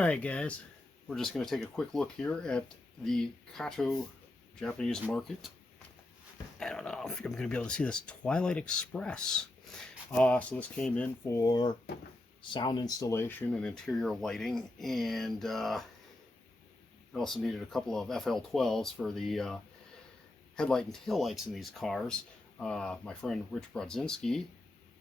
Alright guys, we're just going to take a quick look here at the Kato Japanese market. I don't know if I'm going to be able to see this Twilight Express. So this came in for sound installation and interior lighting, and it also needed a couple of FL12s for the headlight and tail lights in these cars. My friend Rich Brodzinksy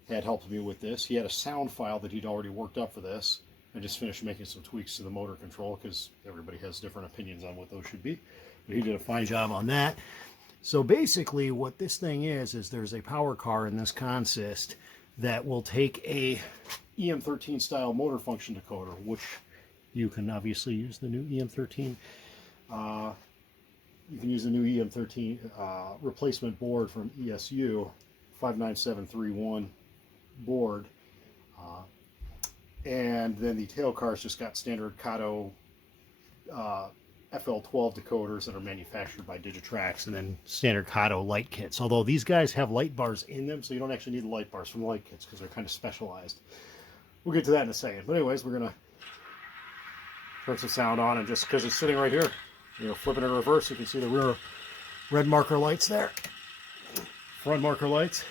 had helped me with this. He had a sound file that he'd already worked up for this. I just finished making some tweaks to the motor control because everybody has different opinions on what those should be. But he did a fine job on that. So basically what this thing is there's a power car in this consist that will take a EM13 style motor function decoder, which you can obviously use the new EM13. You can use the new EM13 replacement board from ESU 59731 board. And then the Tailcars just got standard Kato FL12 decoders that are manufactured by Digitrax, and then standard Kato light kits. Although these guys have light bars in them, so you don't actually need the light bars from the light kits because they're kind of specialized. We'll get to that in a second. But anyways, we're going to turn some sound on, and just because it's sitting right here, flip it in reverse, you can see the rear red marker lights there. Front marker lights.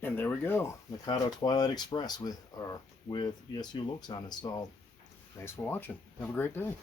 And there we go, the Kato Twilight Express with ESU LokSound installed. Thanks for watching. Have a great day.